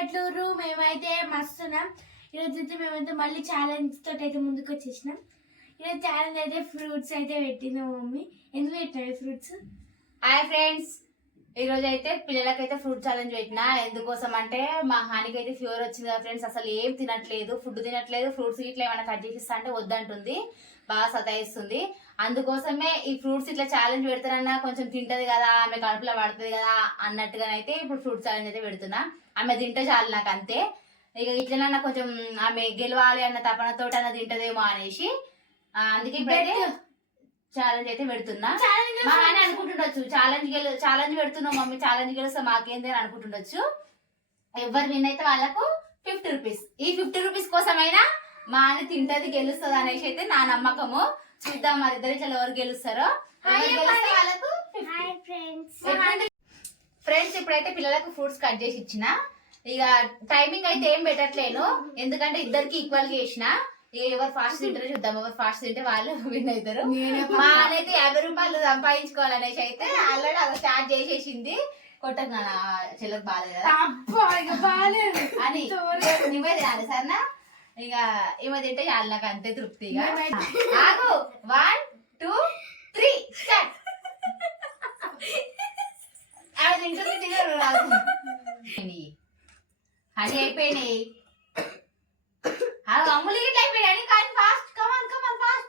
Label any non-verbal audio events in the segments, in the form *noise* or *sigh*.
ఎట్లూరు? మేమైతే మస్తున్నాం. ఈరోజు అయితే మేమైతే మళ్ళీ ఛాలెంజ్ తోటి అయితే ముందుకు వచ్చేసినాం ఈరోజు ఛాలెంజ్ అయితే ఫ్రూట్స్ అయితే పెట్టినాం మమ్మీ. ఎందుకు పెట్టినాయి ఫ్రూట్స్ హాయ్ ఫ్రెండ్స్ ఈ రోజు అయితే పిల్లలకైతే ఫ్రూట్ ఛాలెంజ్ పెట్టిన. ఎందుకోసం అంటే మా హానికి అయితే ఫీవర్ వచ్చింది కదా ఫ్రెండ్స్. అసలు ఏం తినట్లేదు ఫుడ్ తినట్లేదు ఫ్రూట్స్ ఇట్లా ఏమైనా కట్ చేసిస్తా అంటే వద్దంటుంది. బాగా సతాయిస్తుంది. అందుకోసమే ఈ ఫ్రూట్స్ ఇట్లా ఛాలెంజ్ పెడతారన్నా కొంచెం తింటది కదా ఆమె కడుపులో పడుతుంది కదా అన్నట్టుగానైతే ఇప్పుడు ఫ్రూట్ ఛాలెంజ్ అయితే పెడుతున్నా. ఆమె తింటే చాలు నాకు అంతే ఇక ఇట్లనన్నా కొంచెం ఆమె గెలవాలి అన్న తపనతోటి అన్న తింటదేమో అనేసి. అందుకే ఛాలెంజ్ అయితే పెడుతున్నా మా ఆయన అనుకుంటుండొచ్చు. ఛాలెంజ్ ఛాలెంజ్ పెడుతున్నావు మమ్మీ. ఛాలెంజ్ గెలుస్తా మాకేంది అని అనుకుంటుండొచ్చు. ఎవరు విన్ అయితే వాళ్ళకు ఫిఫ్టీ రూపీస్ ఈ ఫిఫ్టీ రూపీస్ కోసమైనా మా ఆయన తింటది గెలుస్తుంది అనేసి అయితే నా నమ్మకము. చూద్దాం మరి ఇద్దరు ఇట్లా ఎవరు గెలుస్తారో. వాళ్ళకు ఫ్రెండ్స్ ఇప్పుడైతే పిల్లలకు ఫ్రూట్స్ కట్ చేసి ఇచ్చిన. ఇక టైమింగ్ అయితే ఏం పెట్టట్లేను ఎందుకంటే ఇద్దరికి ఈక్వల్గా చేసిన. ఎవరు ఫాస్ట్ తింటారో చూద్దాం. ఎవరు ఫాస్ట్ తింటే వాళ్ళు విన్ అవుతారు. మా అయితే యాభై రూపాయలు సంపాదించుకోవాలనేసి అయితే ఆల్రెడీ అది స్టార్ట్ చేసేసింది. కొట్టకు నా చెల్లెకు అబ్బా ఇక బాగాలేదు అని నువ్వే తినాలి సరేనా? ఇక ఈమె తింటే చాలు నాకు అంతే తృప్తిగా ఆగు. వన్ టూ త్రీ స్టార్ట్ ఆమె తింటుంది తినరు నాకు అది అయిపోయినాయి అమ్ములు ఇట్లా అయిపోయాయి కానీ ఫాస్ట్ కమాన్ కమాన్ ఫాస్ట్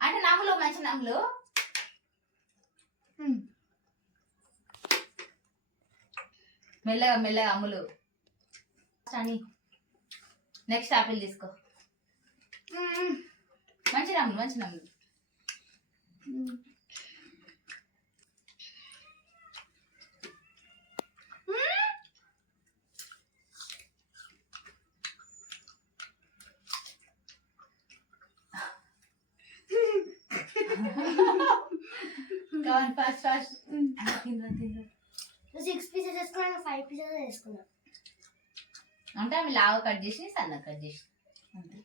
అంటే నమ్ములు మెల్లగా మెల్లగా అమ్ములు. అని. నెక్స్ట్ ఆపిల్ తీసుకో. మంచి నమ్ములు మంచి నమ్ములు come on fast fast six pieces వేసుకున్నాను ఫైవ్ పీసెస్ వేసుకున్నాను అంటే ఆమె లావ కట్ చేసి సన్న కట్ చేసి అంతే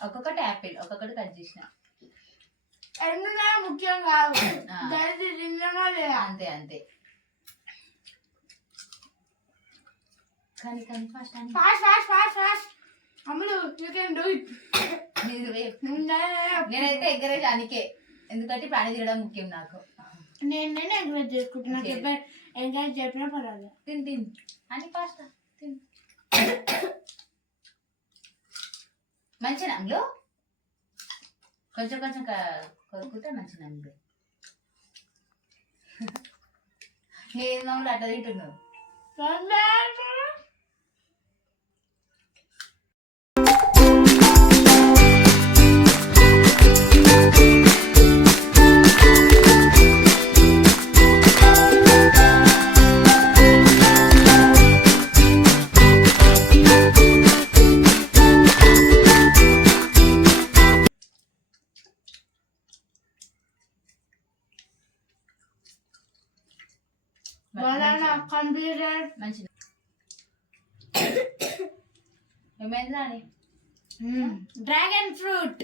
ఒక్కొక్కటి యాపిల్ ఒక్కొక్కటి కట్ చేసిన. ఎన్నున్నా ముఖ్యం కాదు. తిన్నామా లేదా? అంతే అంతే. కానీ కానీ ఫాస్ట్ అని. Fast fast fast fast Ammulu you can do it నేనైతే ఎంకరేజ్ అనికే ఎందుకంటే ఇప్పుడు అని తినడం ముఖ్యం నాకు. నేను నేను ఎంకరేజ్ చేసుకుంటున్నా Okay. చెప్పాను ఎంకరేజ్ చెప్పినా పర్వాలేదు. తిన్ తిన్. అని ఫాస్ట్ తిన్. మంచి నమ్ములు? కొంచెం కొంచెం కొరుకుంటే మంచి నమ్ములు. నేను నమ్ములు అట్లా తింటున్నావు బనానా కంప్లీటెడ్ మంచి ఏమైందా అని డ్రాగన్ ఫ్రూట్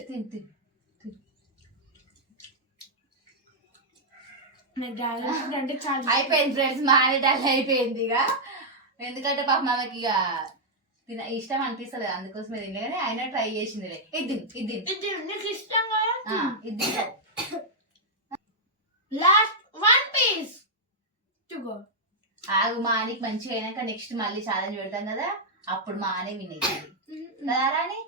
నాకు డ్రాగన్ ఫ్రూట్ అంటే చాలా అయిపోయింది ఫ్రెండ్స్ మా అయిపోయింది ఇక ఎందుకంటే పాప మనకి ఇక తిన ఇష్టం అనిపిస్తలేదు. అందుకోసమే కానీ అయినా ట్రై చేసిందిలే ఇది ఇది నీకు ఇష్టం కదా? ఇది. Last one piece to go ఆగు మా ఆనికి మంచిగా అయినాక నెక్స్ట్ మళ్ళీ ఛాలెంజ్ పెడతాం కదా అప్పుడు మా ఆనే విన్ అవుతుంది కదా రాని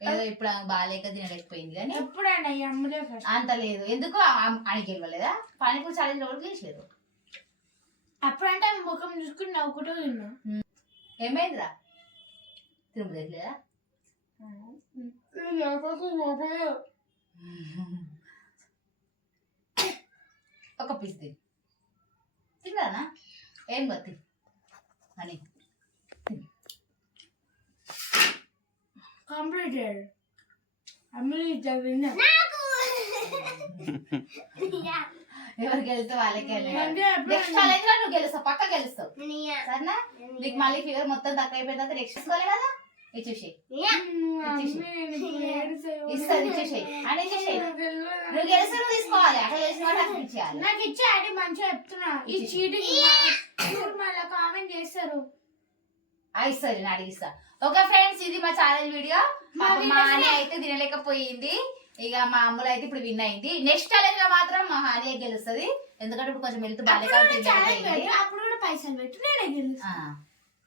ఏదో ఇప్పుడు బాగాలేక తినలేకపోయింది కానీ ఎప్పుడైనా ఈ అమ్ములే అంత లేదు. ఎందుకు ఆనికి ఇవ్వలేదా పానీపూరి ఛాలెంజ్ ఎవరికి చేసలేదు అప్పుడంటే ఆమె ముఖం చూసుకుని నవ్వుకుంటూ తిన్నా. ఏమైందిరా? తిరుమల లేదా *laughs* ఒక పీస్ తిని. తిన్నానా ఏం గతి అని. కంప్లీటెడ్ ఎవరికి వెళ్తే వాళ్ళకే నెక్స్ట్ ఛాలెంజ్లో నువ్వు గెలుస్తావు పక్క గెలుస్తావు. సరేనా? నీకు మళ్ళీ ఫిగర్ మొత్తం తక్కువ అయిపోయిన తర్వాత నెక్స్ట్ తీసుకోవాలి కదా? ఇచ్చేసి. ఇచ్చేసి అని. నువ్వు గెలిస్తే నువ్వు తీసుకోవాలి. అట్లా చేసిన వాడు అట్లా ఇచ్చేయాలి నాకు ఇచ్చే మంచిగా చెప్తున్నా. ఈ. చీటింగ్ మళ్ళీ కామెంట్ చేస్తారు. ఇస్తుంది నేను అడిగిస్తా ఓకే ఫ్రెండ్స్ ఇది మా ఛానల్ వీడియో మా లో- అయితే తినలేకపోయింది. ఇక మా అమ్ములు అయితే ఇప్పుడు విన్ అయింది. నెక్స్ట్ ఛాలెంజ్లో మాత్రం మా హాని గెలుస్తుంది. ఎందుకంటే ఇప్పుడు కొంచెం వెళ్తూ బాగా అప్పుడు కూడా పైసలు పెట్టు నేనే గెలుస్తా.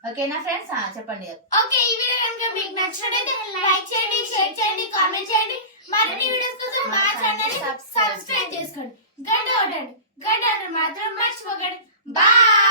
ఓకేనా ఫ్రెండ్స్? చెప్పండి. ఓకే ఈ వీడియో కనుక మీకు నచ్చినట్లయితే లైక్ చేయండి షేర్ చేయండి కామెంట్ చేయండి. మరిన్ని వీడియోస్ కోసం మా ఛానల్ సబ్స్క్రైబ్ చేసుకోండి. గంట కొట్టండి. గంట మాత్రం మర్చిపోకండి. బాయ్